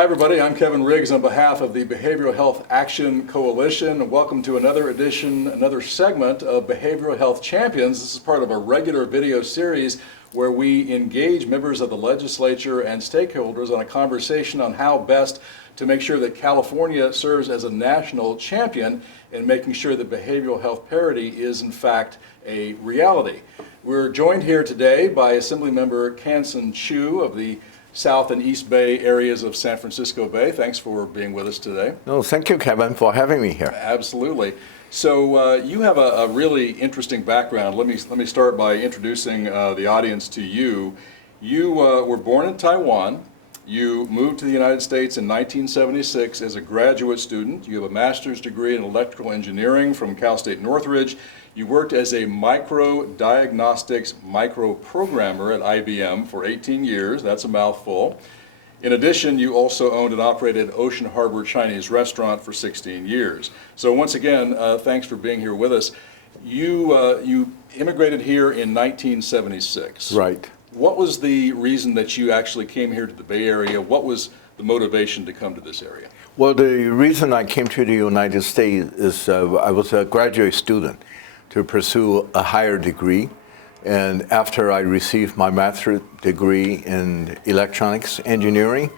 Hi everybody, I'm Kevin Riggs on behalf of the Behavioral Health Action Coalition. Welcome to another edition, another segment of Behavioral Health Champions. This is part of a regular video series where we engage members of the legislature and stakeholders on a conversation on how best to make sure that California serves as a national champion in making sure that behavioral health parity is in fact a reality. We're joined here today by Assemblymember Kansen Chu of the South and East Bay areas of San Francisco Bay. Thanks for being with us today. No, thank you, Kevin, for having me here. Absolutely. So you have a really interesting background. Let me start by introducing the audience to you. You were born in Taiwan. You moved to the United States in 1976 as a graduate student. You have a master's degree in electrical engineering from Cal State Northridge. You worked as a micro-diagnostics micro-programmer at IBM for 18 years. That's a mouthful. In addition, you also owned and operated Ocean Harbor Chinese Restaurant for 16 years. So once again, thanks for being here with us. You immigrated here in 1976. Right. What was the reason that you actually came here to the Bay Area? What was the motivation to come to this area? Well, the reason I came to the United States is I was a graduate student to pursue a higher degree. And after I received my master's degree in electronics engineering,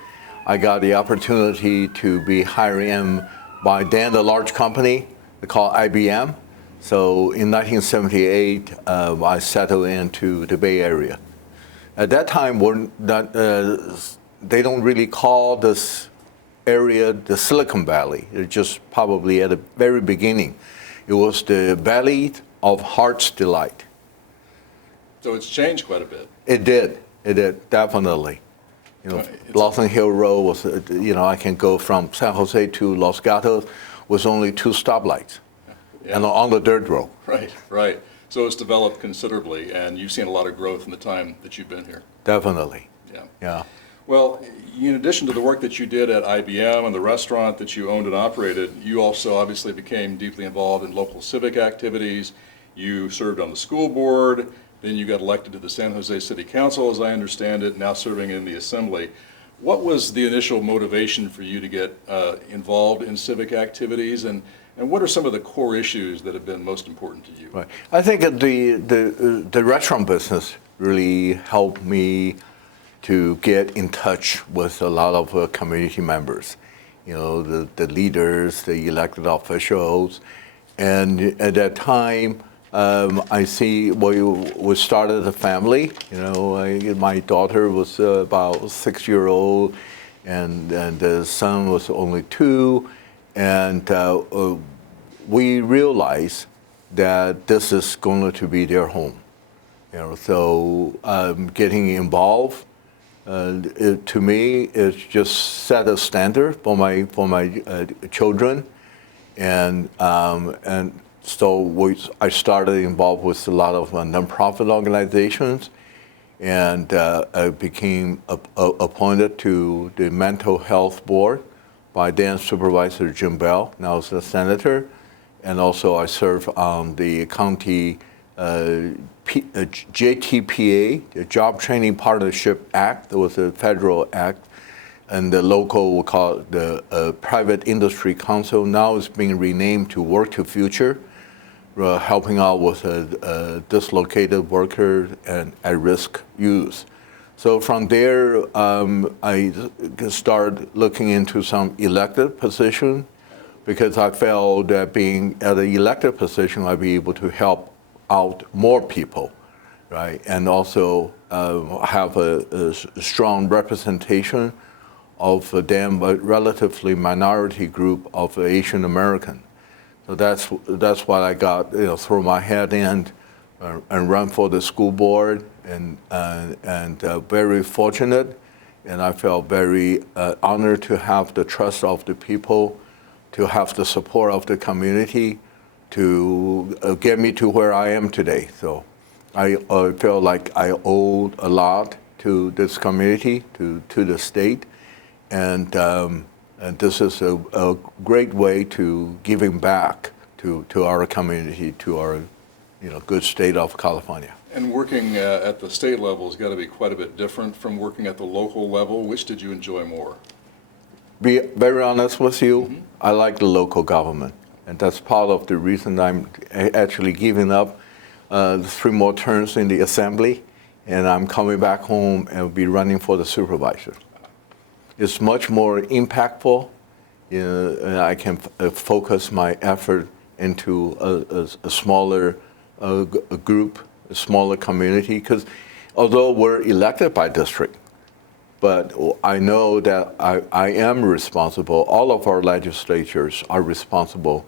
I got the opportunity to be hired in by then a large company called IBM. So in 1978, I settled into the Bay Area. At that time, they don't really call this area the Silicon Valley. It's just probably at the very beginning. It was the Valley of Heart's Delight. So it's changed quite a bit. It did, definitely. You know, Blossom Hill Road was, I can go from San Jose to Los Gatos with only 2 stoplights, and on the dirt road. Right. So it's developed considerably, and you've seen a lot of growth in the time that you've been here. Definitely. Yeah. Well, in addition to the work that you did at IBM and the restaurant that you owned and operated, you also obviously became deeply involved in local civic activities. You served on the school board, then you got elected to the San Jose City Council, as I understand it, now serving in the Assembly. What was the initial motivation for you to get involved in civic activities, and what are some of the core issues that have been most important to you? Right. I think the restaurant business really helped me to get in touch with a lot of community members, the leaders, the elected officials. And at that time, I see we started a family. My daughter was about 6-year-old, and the son was only 2. And we realized that this is going to be their home. So getting involved, to me, it just set a standard for my children, and so I started involved with a lot of nonprofit organizations, and I became appointed to the Mental Health Board by then Supervisor Jim Bell, now as a senator, and also I serve on the county JTPA, the Job Training Partnership Act. That was a federal act, and the local, we call it the Private Industry Council. Now it's being renamed to Work to Future, helping out with dislocated workers and at-risk youth. So from there, I started looking into some elected position, because I felt that being at an elected position, I'd be able to help out more people, right? And also have a strong representation of them, a relatively minority group of Asian American. So that's what I got, through my head in and run for the school board, and very fortunate, and I felt very honored to have the trust of the people, to have the support of the community, to get me to where I am today. So I feel like I owed a lot to this community, to the state, and this is a great way to giving back to our community, to our good state of California. And working at the state level has got to be quite a bit different from working at the local level. Which did you enjoy more? be very honest with you, I like the local government. And that's part of the reason I'm actually giving up 3 more terms in the assembly. And I'm coming back home and be running for the supervisor. It's much more impactful. And I can focus my effort into a smaller group, a smaller community. Because although we're elected by district, but I know that I am responsible, all of our legislatures are responsible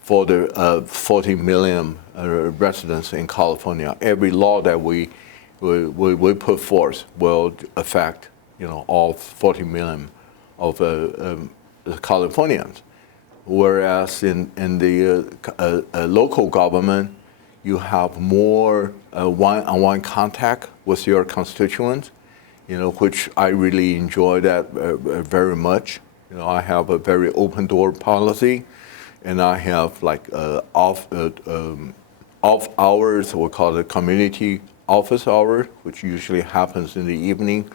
for the 40 million residents in California. Every law that we put forth will affect, all 40 million of Californians. Whereas in the local government, you have more one-on-one contact with your constituents, which I really enjoy that very much. I have a very open door policy, and I have like off hours, we call it community office hour, which usually happens in the evening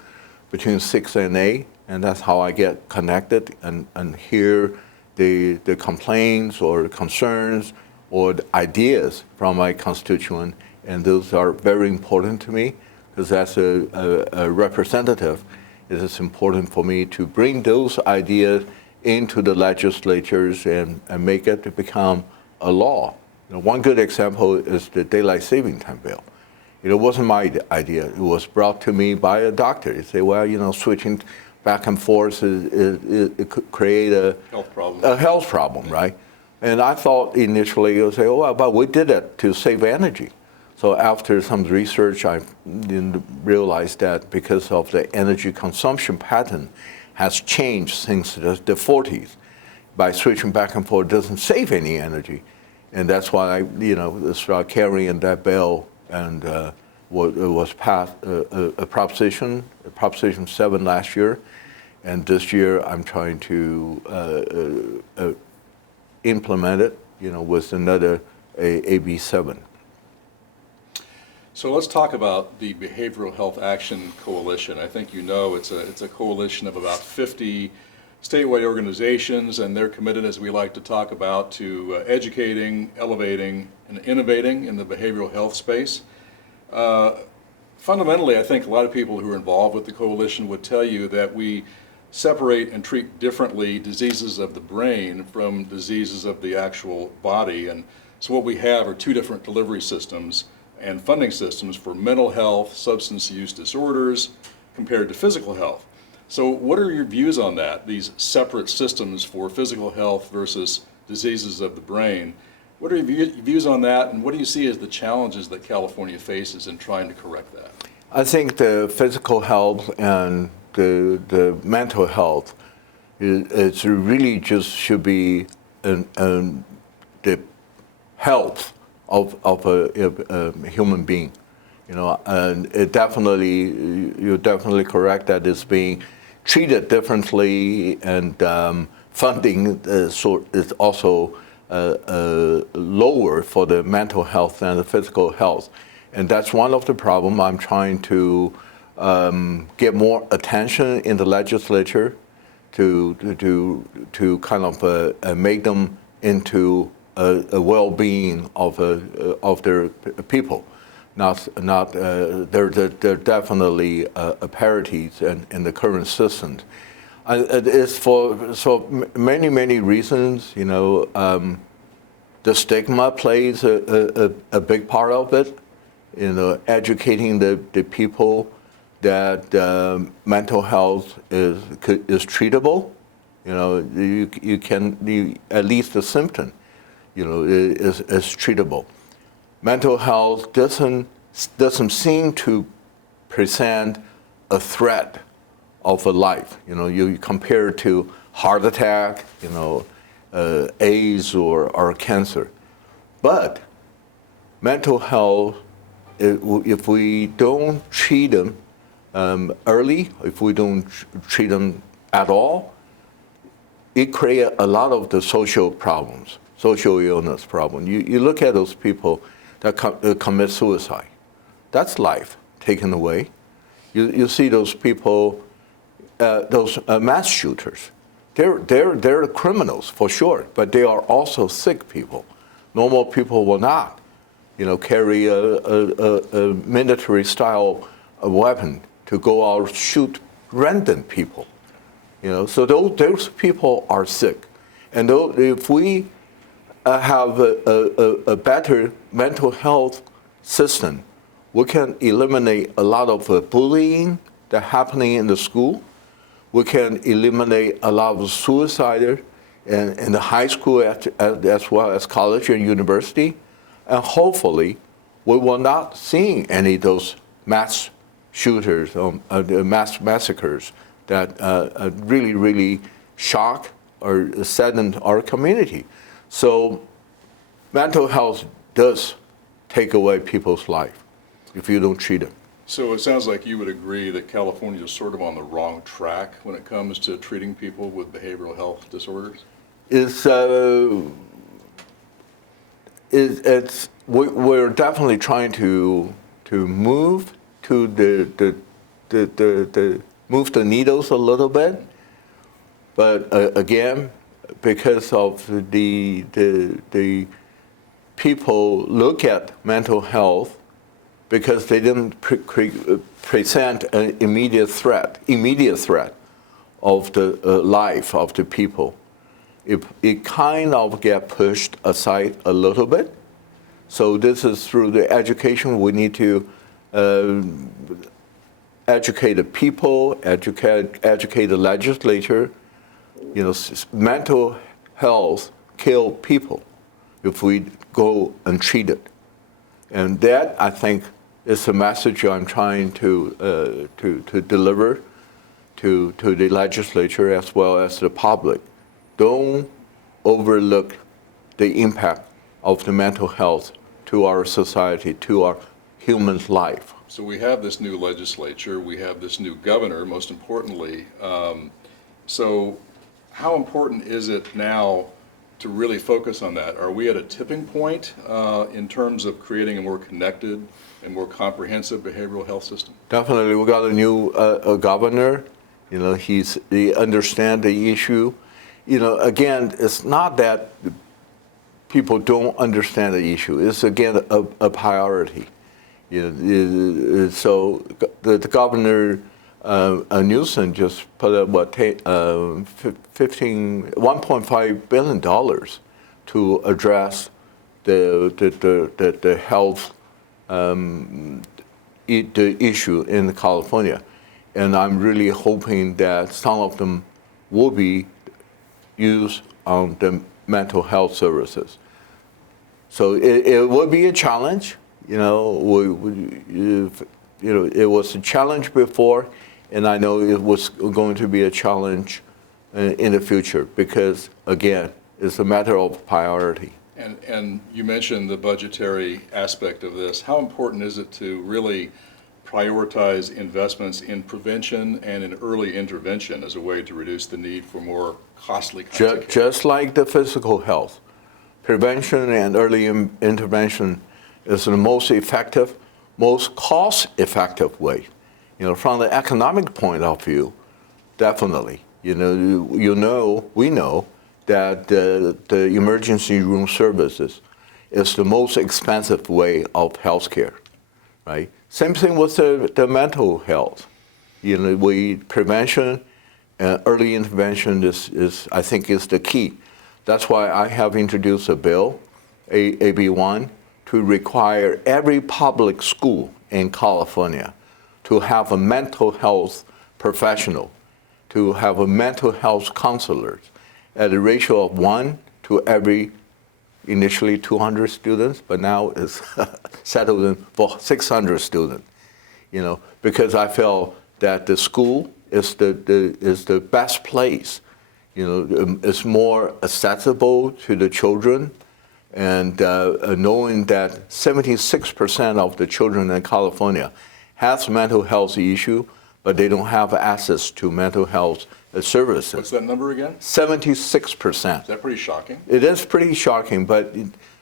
between 6 and 8, and that's how I get connected and hear the complaints or concerns or the ideas from my constituent, and those are very important to me. Because as a representative, it is important for me to bring those ideas into the legislatures and make it to become a law. One good example is the daylight saving time bill. It wasn't my idea. It was brought to me by a doctor. He said, well, switching back and forth, it could create a health problem, right? And I thought initially, it would say, oh, but we did it to save energy. So after some research, I realized that because of the energy consumption pattern has changed since the 40s, by switching back and forth, it doesn't save any energy. And that's why I, started carrying that bill, and it was passed a Proposition 7 last year. And this year, I'm trying to implement it, with another AB 7. So let's talk about the Behavioral Health Action Coalition. I think it's a coalition of about 50 statewide organizations, and they're committed, as we like to talk about, to educating, elevating, and innovating in the behavioral health space. Fundamentally, I think a lot of people who are involved with the coalition would tell you that we separate and treat differently diseases of the brain from diseases of the actual body. And so what we have are 2 different delivery systems and funding systems for mental health, substance use disorders, compared to physical health. So what are your views on that, these separate systems for physical health versus diseases of the brain? What are your views on that, and what do you see as the challenges that California faces in trying to correct that? I think the physical health and the mental health, it's really just should be the health of a human being, and it definitely, you're definitely correct that it's being treated differently, and funding is also lower for the mental health than the physical health, and that's one of the problems. I'm trying to get more attention in the legislature to kind of make them into a well-being of their people. There are definitely parities in the current system. It's for so many reasons. The stigma plays a big part of it. Educating the people that mental health is treatable. You can at least the symptom, is treatable. Mental health doesn't seem to present a threat of a life. You compare it to heart attack, AIDS or cancer. But mental health, if we don't treat them early, if we don't treat them at all, it creates a lot of the social problems, social illness problem. You look at those people that commit suicide. That's life taken away. You see those people, those mass shooters. they're criminals for sure, but they are also sick people. Normal people will not, carry a military style weapon to go out shoot random people. So those people are sick, and if we have a better mental health system, we can eliminate a lot of bullying that's happening in the school. We can eliminate a lot of suicide in the high school as well as college and university. And hopefully, we will not see any of those mass shooters, mass massacres that really, really shock or sadden our community. So mental health does take away people's life if you don't treat them. So it sounds like you would agree that California is sort of on the wrong track when it comes to treating people with behavioral health disorders? We're definitely trying to move to move the needles a little bit, but again, because of the people look at mental health because they didn't present an immediate threat of the life of the people. It kind of get pushed aside a little bit. So this is through the education. We need to educate the people, educate the legislature. Mental health kill people if we go and treat it. And that, I think, is the message I'm trying to deliver to the legislature as well as the public. Don't overlook the impact of the mental health to our society, to our human life. So we have this new legislature, we have this new governor, most importantly. So how important is it now to really focus on that? Are we at a tipping point in terms of creating a more connected and more comprehensive behavioral health system? Definitely. We got a new governor. He understands the issue. Again, it's not that people don't understand the issue. It's, again, a priority. So the governor, Newsom, just put up $1.5 billion to address the health the issue in California. And I'm really hoping that some of them will be used on the mental health services. So it will be a challenge. It was a challenge before, and I know it was going to be a challenge in the future because, again, it's a matter of priority. And you mentioned the budgetary aspect of this. How important is it to really prioritize investments in prevention and in early intervention as a way to reduce the need for more costly kinds of care? Just like the physical health, prevention and early intervention is the most effective, most cost-effective way. From the economic point of view, definitely. We know that the emergency room services is the most expensive way of healthcare, right? Same thing with the mental health. Prevention and early intervention is I think is the key. That's why I have introduced a bill, AB1, to require every public school in California to have a mental health professional, to have a mental health counselor at a ratio of 1 to every initially 200 students, but now it's settled in for 600 students. Because I feel that the school is the best place. It's more accessible to the children, and knowing that 76% of the children in California has mental health issue, but they don't have access to mental health services. What's that number again? 76%. Is that pretty shocking? It is pretty shocking, but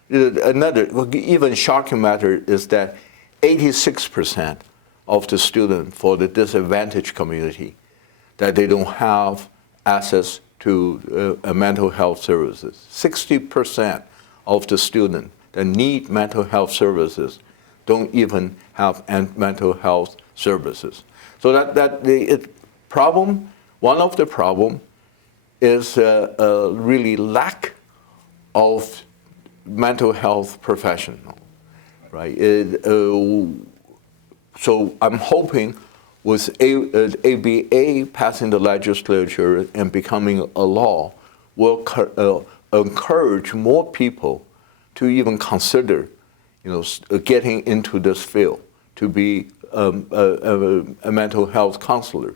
another even shocking matter is that 86% of the students for the disadvantaged community, that they don't have access to mental health services. 60% of the students that need mental health services don't even have mental health services. So one of the problem is really lack of mental health professional, right? So I'm hoping with ABA passing the legislature and becoming a law will encourage more people to even consider, getting into this field to be a mental health counselor,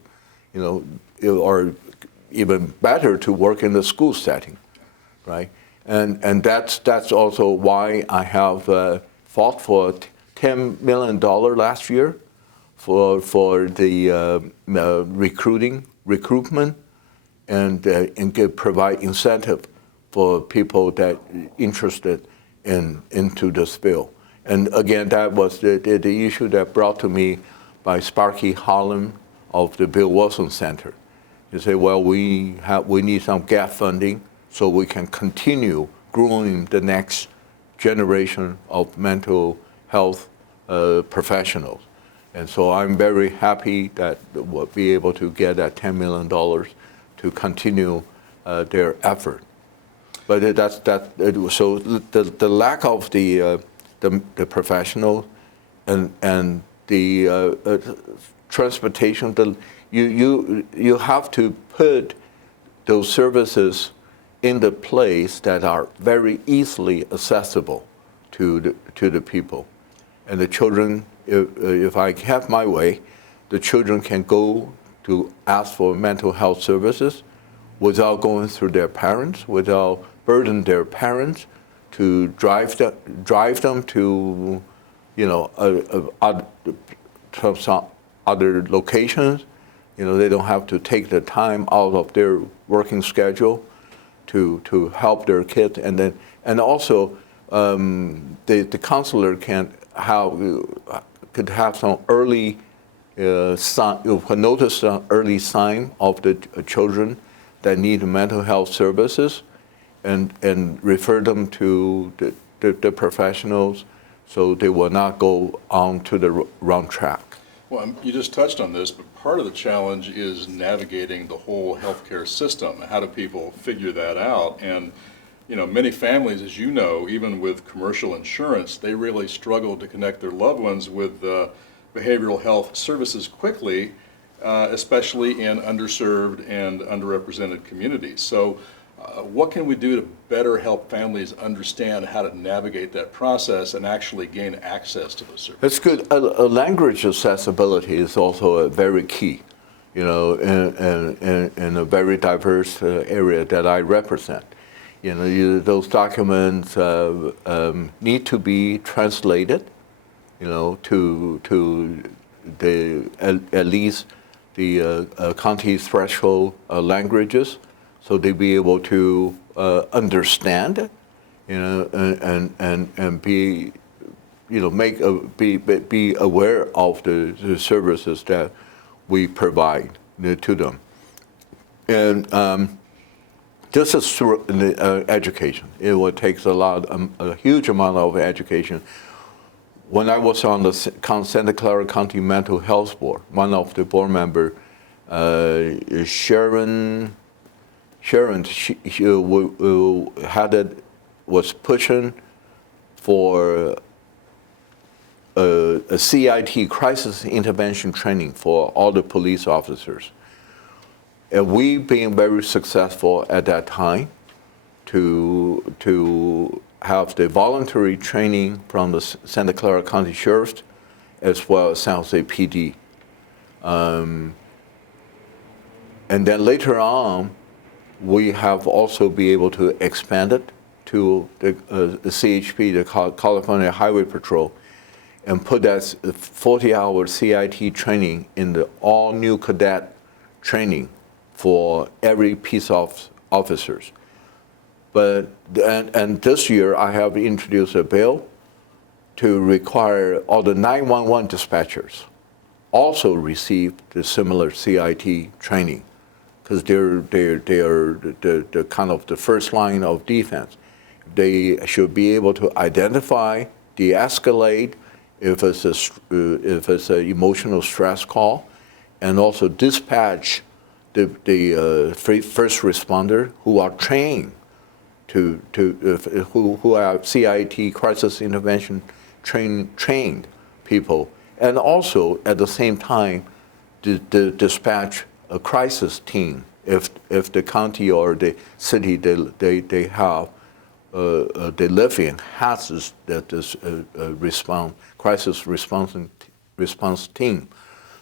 or even better to work in the school setting, right? And that's also why I have fought for $10 million last year for the recruitment and provide incentive for people that interested into this field. And again, that was the issue that brought to me by Sparky Holland of the Bill Wilson Center. He said, well, we need some gap funding so we can continue growing the next generation of mental health professionals. And so I'm very happy that we'll be able to get that $10 million to continue their effort. But so the lack of the professional and the transportation, you have to put those services in the place that are very easily accessible to the people. And the children, if I have my way, the children can go to ask for mental health services without going through their parents, without burden their parents to drive them to, some other locations. They don't have to take the time out of their working schedule to help their kids, and also the counselor could have some early notice an early sign of the children that need mental health services, and refer them to the professionals, so they will not go on to the wrong track. Well, you just touched on this, but part of the challenge is navigating the whole healthcare system. How do people figure that out? And many families, as you know, even with commercial insurance, they really struggle to connect their loved ones with behavioral health services quickly, especially in underserved and underrepresented communities. So what can we do to better help families understand how to navigate that process and actually gain access to those services? That's good. Language accessibility is also very key, in a very diverse area that I represent. Those documents need to be translated, to at least the county threshold languages, so they be able to understand it, and be, be aware of the services that we provide to them. And this is through education. It will take a huge amount of education. When I was on the Santa Clara County Mental Health Board, one of the board members, Sharon, she was pushing for a CIT, crisis intervention training, for all the police officers. And we being very successful at that time to have the voluntary training from the Santa Clara County Sheriff as well as San Jose PD. And then later on, we have also been able to expand it to the CHP, the California Highway Patrol, and put that 40-hour CIT training in the all-new cadet training for every piece of officers. But and this year I have introduced a bill to require all the 911 dispatchers also receive the similar CIT training, because they are the kind of the first line of defense. They should be able to identify, de-escalate if it's an emotional stress call, and also dispatch the first responder who are trained who are CIT, crisis intervention trained people, and also at the same time dispatch a crisis team if the county or the city they have they live in has this crisis response team.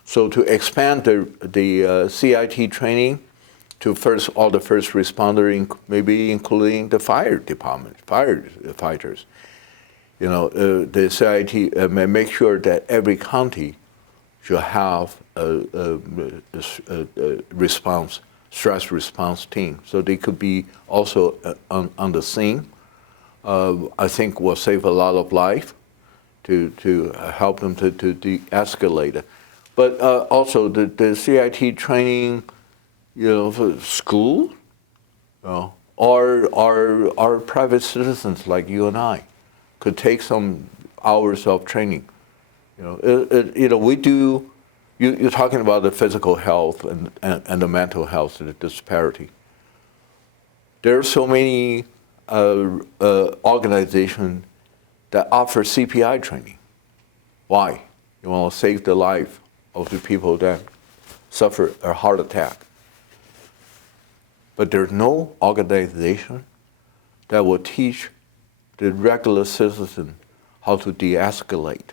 So to expand the CIT training to all the first responder, maybe including the fire department, firefighters. The CIT make sure that every county should have a stress response team, so they could be also on the scene. I think will save a lot of life to help them to de-escalate it. But also the CIT training, for school, or private citizens like you and I could take some hours of training. We do. You're talking about the physical health and the mental health, the disparity. There are so many organizations that offer CPI training. Why? You want to save the life of the people that suffer a heart attack. But there's no organization that will teach the regular citizen how to de-escalate,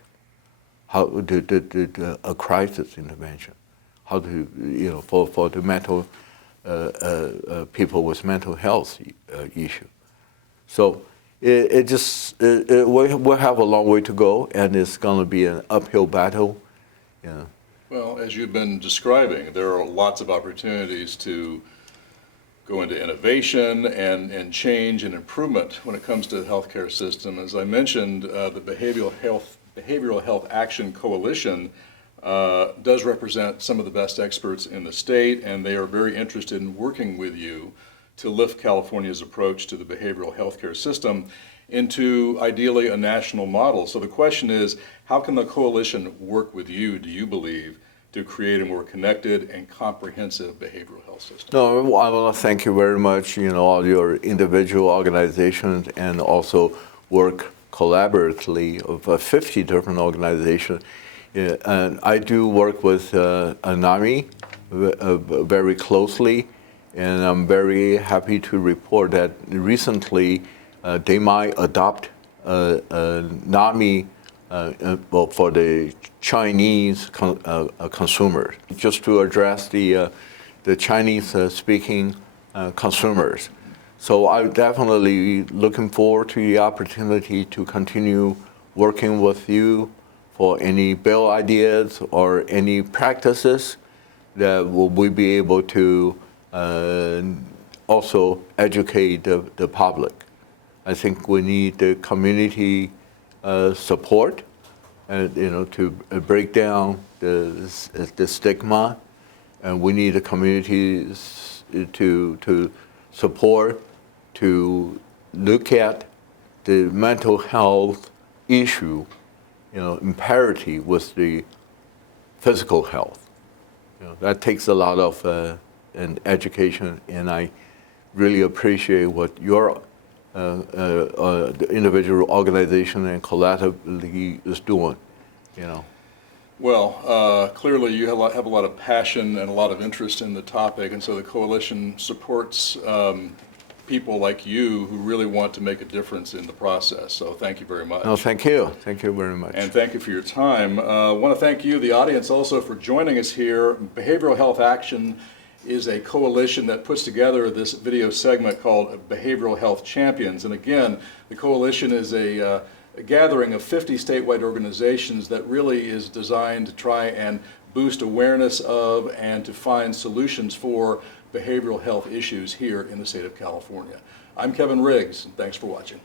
how a crisis intervention, how to for the mental people with mental health issue. So we'll have a long way to go, and it's going to be an uphill battle. Well, as you've been describing, there are lots of opportunities to go into innovation and change and improvement when it comes to the healthcare system. As I mentioned, the Behavioral Health Action Coalition does represent some of the best experts in the state, and they are very interested in working with you to lift California's approach to the behavioral healthcare system into ideally a national model. So the question is, how can the coalition work with you, do you believe, to create a more connected and comprehensive behavioral health system? No, I want to thank you very much, all your individual organizations, and also work collaboratively of 50 different organizations. And I do work with NAMI very closely, and I'm very happy to report that recently they might adopt NAMI for the Chinese consumers, just to address the Chinese-speaking consumers. So I'm definitely looking forward to the opportunity to continue working with you for any bill ideas or any practices that we be able to also educate the public. I think we need the community support, to break down the stigma, and we need the communities to support, to look at the mental health issue, in parity with the physical health. That takes a lot of an education, and I really appreciate what your the individual organization and collaboratively is doing. Well, clearly you have a lot of passion and a lot of interest in the topic, and so the coalition supports people like you who really want to make a difference in the process. So thank you very much. No, thank you. Thank you very much. And thank you for your time. I want to thank you, the audience, also for joining us here. Behavioral Health Action is a coalition that puts together this video segment called Behavioral Health Champions. And again, the coalition is a gathering of 50 statewide organizations that really is designed to try and boost awareness of and to find solutions for behavioral health issues here in the state of California. I'm Kevin Riggs, and thanks for watching.